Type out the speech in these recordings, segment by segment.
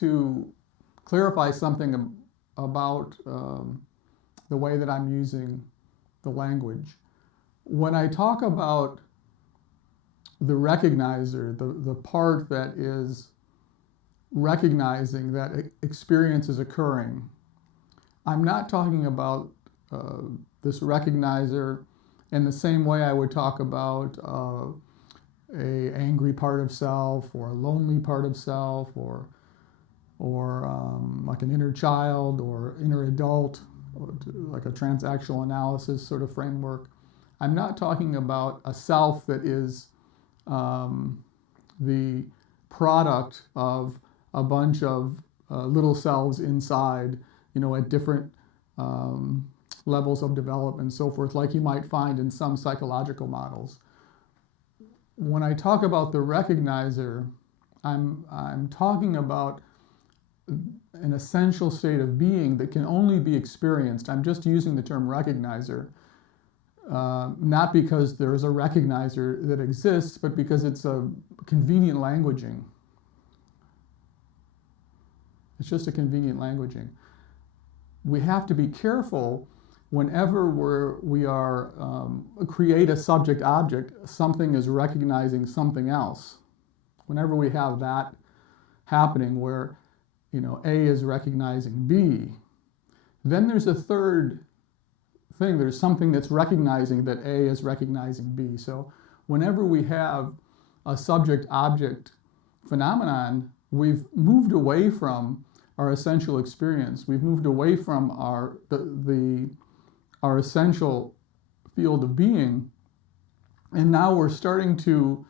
to clarify something about the way that I'm using the language. When I talk about the recognizer, the part that is recognizing that experience is occurring, I'm not talking about this recognizer in the same way I would talk about a angry part of self, or a lonely part of self, or like an inner child or inner adult, or like a transactional analysis sort of framework. I'm not talking about a self that is the product of a bunch of little selves inside, at different levels of development and so forth, like you might find in some psychological models. When I talk about the recognizer, I'm talking about an essential state of being that can only be experienced. I'm just using the term recognizer, not because there is a recognizer that exists, but because it's a convenient languaging. It's just a convenient languaging. We have to be careful whenever we create a subject-object, something is recognizing something else. Whenever we have that happening where, A is recognizing B, then there's a third thing. There's something that's recognizing that A is recognizing B. So whenever we have a subject-object phenomenon, we've moved away from our essential experience. We've moved away from our essential field of being, and now we're starting to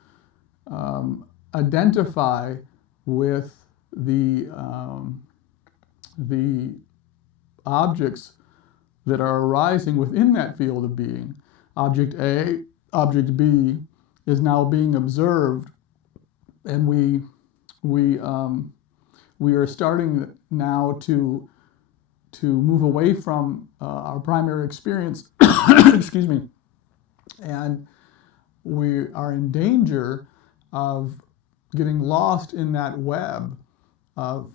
identify with the objects that are arising within that field of being. Object A, object B is now being observed, and we are starting now to move away from our primary experience, excuse me, and we are in danger of getting lost in that web of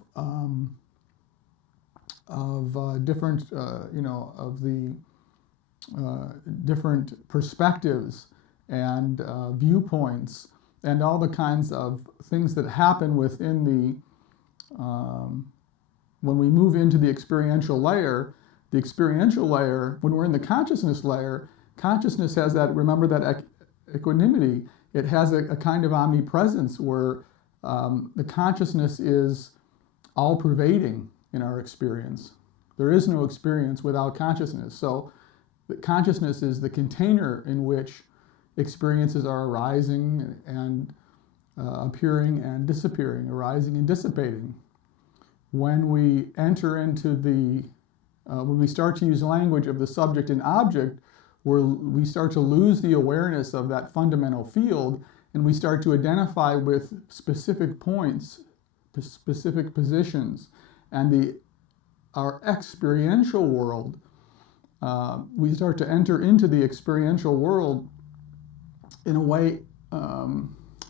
different, of the different perspectives and viewpoints and all the kinds of things that happen within the when we move into the experiential layer, when we're in the consciousness layer, consciousness has that, remember that equanimity, it has a kind of omnipresence where the consciousness is all-pervading in our experience. There is no experience without consciousness. So the consciousness is the container in which experiences are arising and appearing and disappearing, arising and dissipating. When we enter into when we start to use language of the subject and object, we start to lose the awareness of that fundamental field, and we start to identify with specific points, specific positions, and our experiential world. We start to enter into the experiential world in a way.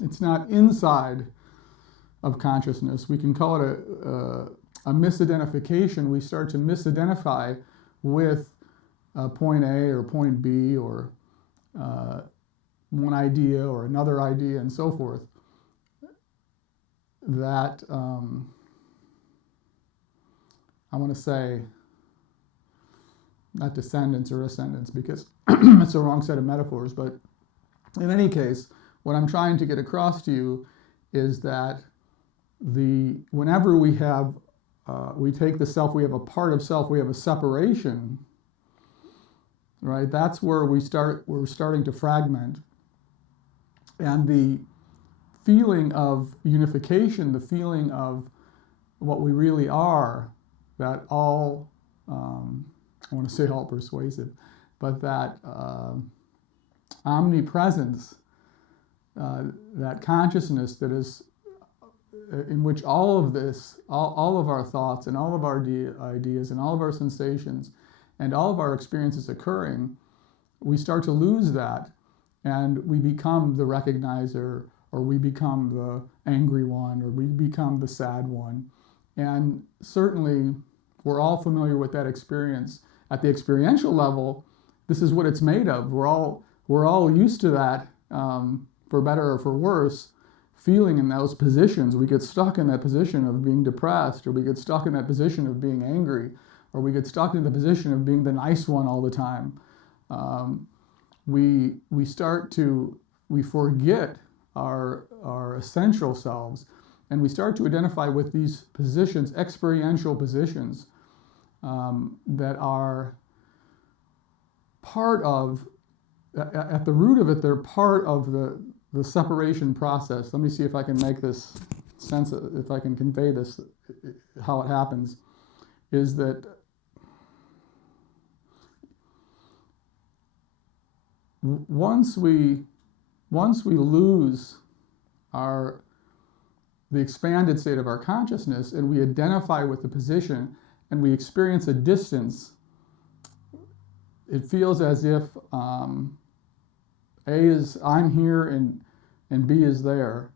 It's not inside of consciousness. We can call it a misidentification. We start to misidentify with point A or point B, or one idea or another idea, and so forth. That I want to say, not descendants or ascendants, because it's the wrong set of metaphors, but in any case, what I'm trying to get across to you is that whenever we have, we take the self, we have a part of self, we have a separation, right? That's where we're starting to fragment. And the feeling of unification, the feeling of what we really are, that all, I want to say all persuasive, but that omnipresence, that consciousness that is, in which all of this, all of our thoughts and all of our ideas and all of our sensations and all of our experiences occurring, we start to lose that, and we become the recognizer, or we become the angry one, or we become the sad one. And certainly, we're all familiar with that experience. At the experiential level, this is what it's made of. We're all used to that, for better or for worse, feeling in those positions. We get stuck in that position of being depressed, or we get stuck in that position of being angry, or we get stuck in the position of being the nice one all the time. We forget our essential selves, and we start to identify with these positions, experiential positions, that are part of, at the root of it, they're part of the separation process. Let me see if I can make this sense, if I can convey this, how it happens, is that once we lose the expanded state of our consciousness, and we identify with the position, and we experience a distance, it feels as if A is I'm here and B is there.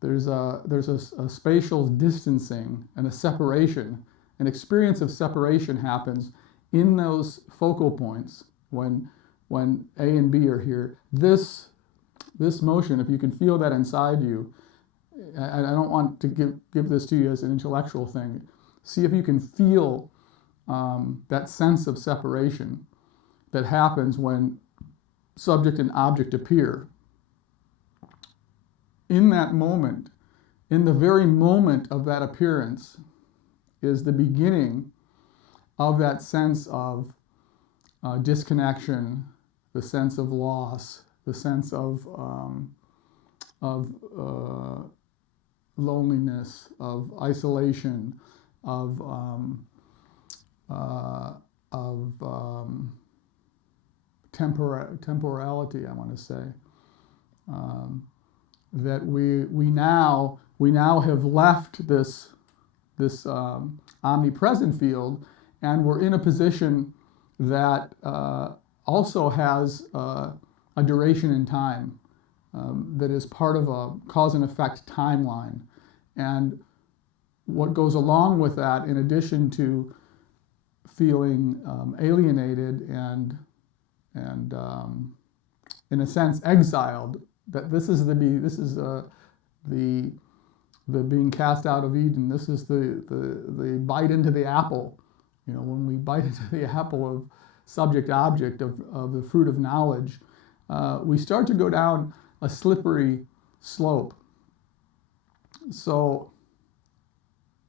There's a spatial distancing and a separation. An experience of separation happens in those focal points when A and B are here. This motion, if you can feel that inside you, I don't want to give this to you as an intellectual thing. See if you can feel that sense of separation that happens when subject and object appear. In that moment, in the very moment of that appearance, is the beginning of that sense of disconnection, the sense of loss, the sense of loneliness, of isolation, of temporality, I want to say. That we now have left this omnipresent field, and we're in a position that also has a duration in time, that is part of a cause and effect timeline. And what goes along with that, in addition to feeling alienated and in a sense exiled, that this is the being cast out of Eden. This is the bite into the apple. You know, when we bite into the apple of subject object of the fruit of knowledge, we start to go down a slippery slope. So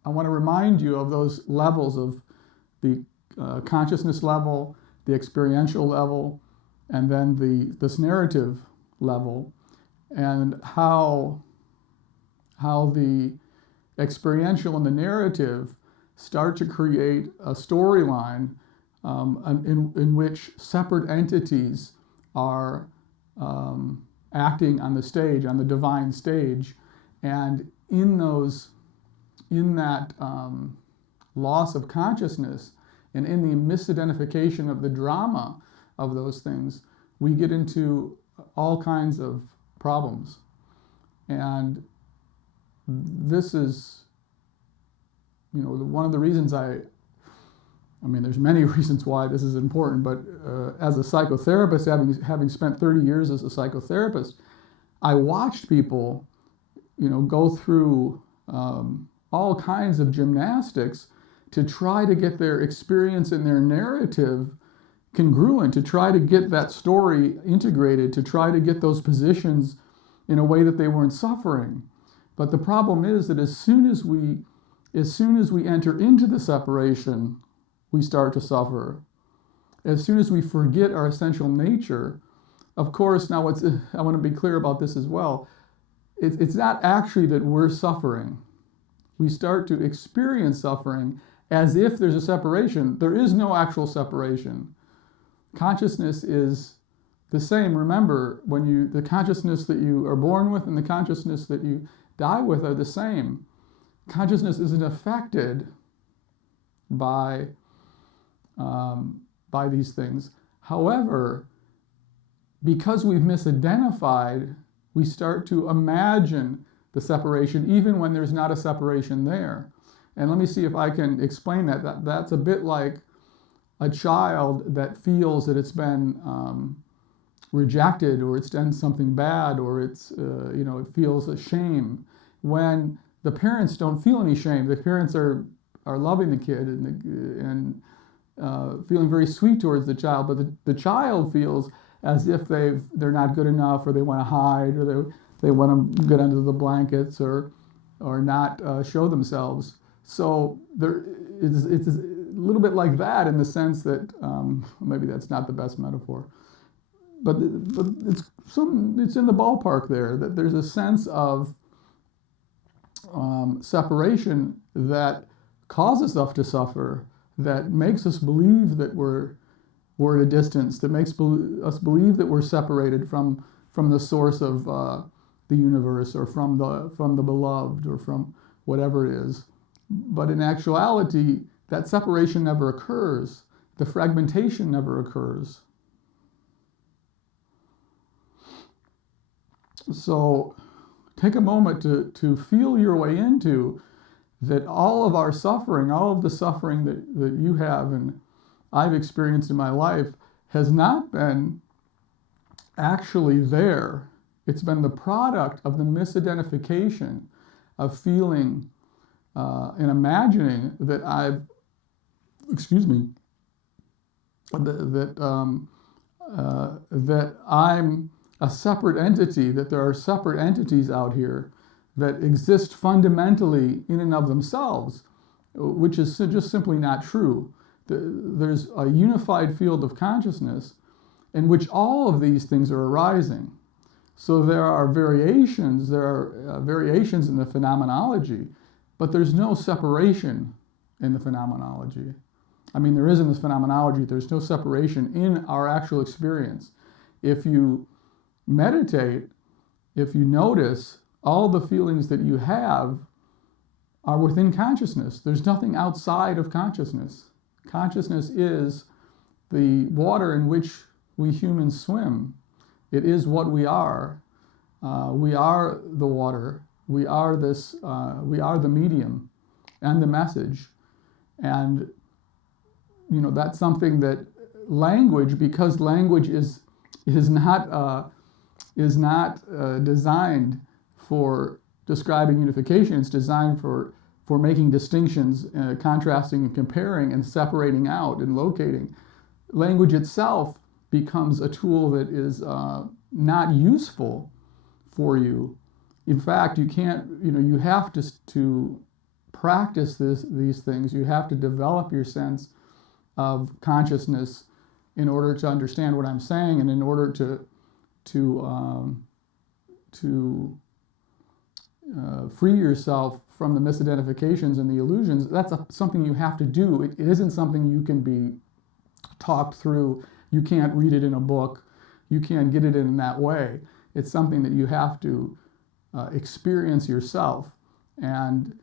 I want to remind you of those levels of the consciousness level, the experiential level, and then this narrative level, and how the experiential and the narrative start to create a storyline in which separate entities are acting on the stage, on the divine stage, and in that loss of consciousness and in the misidentification of the drama of those things, we get into all kinds of problems. And this is, you know, one of the reasons I mean, there's many reasons why this is important, but as a psychotherapist, having spent 30 years as a psychotherapist, I watched people, you know, go through all kinds of gymnastics to try to get their experience and their narrative congruent, to try to get that story integrated, to try to get those positions in a way that they weren't suffering. But the problem is that as soon as we enter into the separation, we start to suffer. As soon as we forget our essential nature, of course, now I want to be clear about this as well. It's not actually that we're suffering. We start to experience suffering as if there's a separation. There is no actual separation. Consciousness is the same. Remember, the consciousness that you are born with and the consciousness that you die with are the same. Consciousness isn't affected by these things. However, because we've misidentified, we start to imagine the separation even when there's not a separation there. And let me see if I can explain that. That's a bit like a child that feels that it's been rejected, or it's done something bad, or it's it feels a shame, when the parents don't feel any shame. The parents are loving the kid and feeling very sweet towards the child, but the child feels as if they're not good enough, or they want to hide, or they want to get under the blankets, or not show themselves. So it's a little bit like that, in the sense that maybe that's not the best metaphor, but it's in the ballpark there, that there's a sense of separation that causes us to suffer, that makes us believe that we're at a distance, that makes us believe that we're separated from the source of the universe, or from the beloved, or from whatever it is. But in actuality, that separation never occurs. The fragmentation never occurs. So take a moment to feel your way into that all of our suffering, all of the suffering that you have and I've experienced in my life, has not been actually there. It's been the product of the misidentification of feeling and imagining that that I'm a separate entity, that there are separate entities out here that exist fundamentally in and of themselves, which is just simply not true. There's a unified field of consciousness in which all of these things are arising. So there are variations in the phenomenology, but there's no separation in the phenomenology. I mean, there is in this phenomenology, there's no separation in our actual experience. If you meditate, if you notice, all the feelings that you have are within consciousness. There's nothing outside of consciousness. Consciousness is the water in which we humans swim. It is what we are. We are the water. We are this. We are the medium and the message. And that's something that language, because language is not designed for describing unification. It's designed for making distinctions, contrasting and comparing and separating out and locating. Language itself becomes a tool that is not useful for you. In fact, you can't, you have to practice these things. You have to develop your sense of consciousness in order to understand what I'm saying, and in order to free yourself from the misidentifications and the illusions. That's something you have to do. It isn't something you can be talked through. You can't read it in a book. You can't get it in that way. It's something that you have to experience yourself. And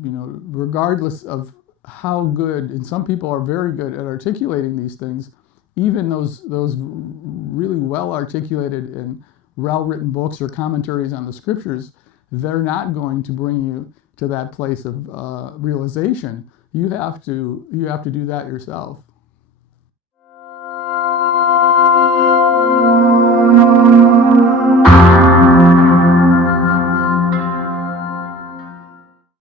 regardless of how good, and some people are very good at articulating these things, even those really well articulated and well-written books or commentaries on the scriptures, they're not going to bring you to that place of realization. You have to do that yourself.